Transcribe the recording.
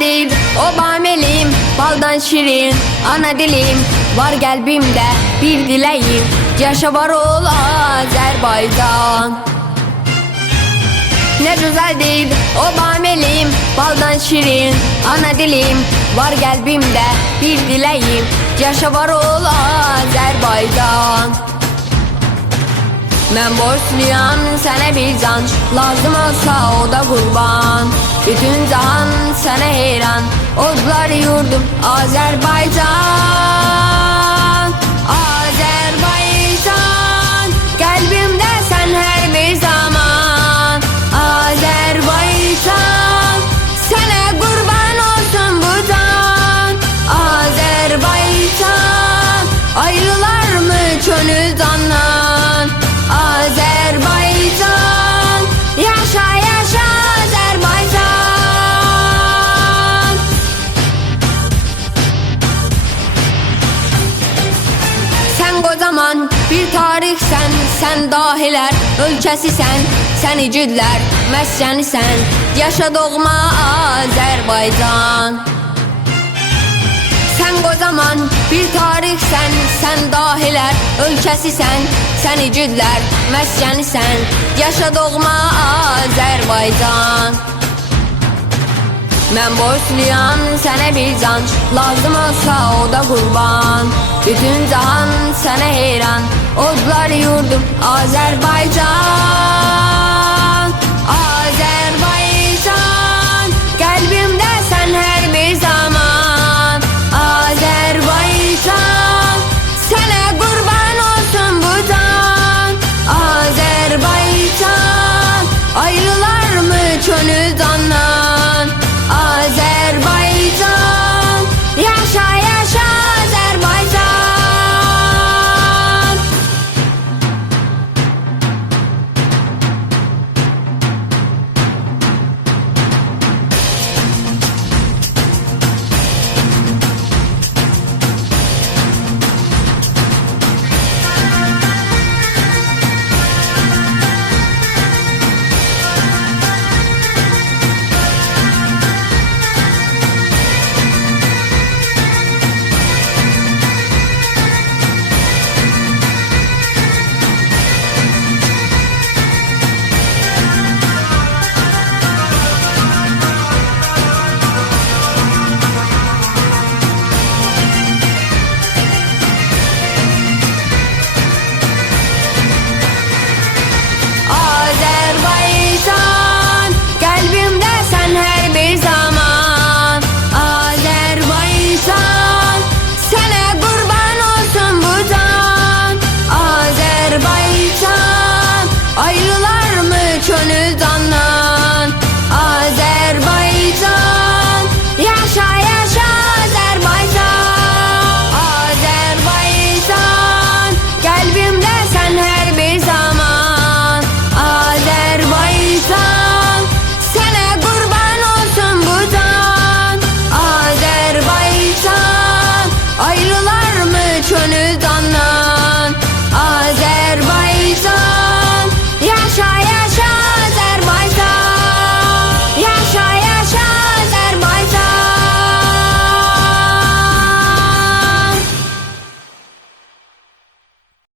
değil. O bamelim Baldan şirin ana dilim. Var kalbimde bir dileğim. Yaşa var ol Azerbaycan. Ne güzel değil. O bamelim Baldan şirin ana dilim. Var kalbimde bir dileğim. Yaşa var ol Azerbaycan. Ben borçluyam sana bir can Lazım olsa o da kurban Bütün cihan sana heyran Odlar yurdum Azerbaycan Kocaman bir tarih sen Sen dahiler ölkəsi sen Sen igidlər məskəni sen Yaşa doğma Azerbaycan. Sen kocaman bir tarih sen Sen dahiler ölkəsi sen Sen igidlər məskəni sen Yaşa doğma Azerbaycan ben boş duyan sene bir can Lazım olsa o da kurban. Bütün zaman sana heyran. Odlar yurdum Azerbaycan. Azerbaycan Kalbimde sen her bir zaman. Azerbaycan Sana kurban olsun bu can. Azerbaycan Ayrılar mı çönüz anlar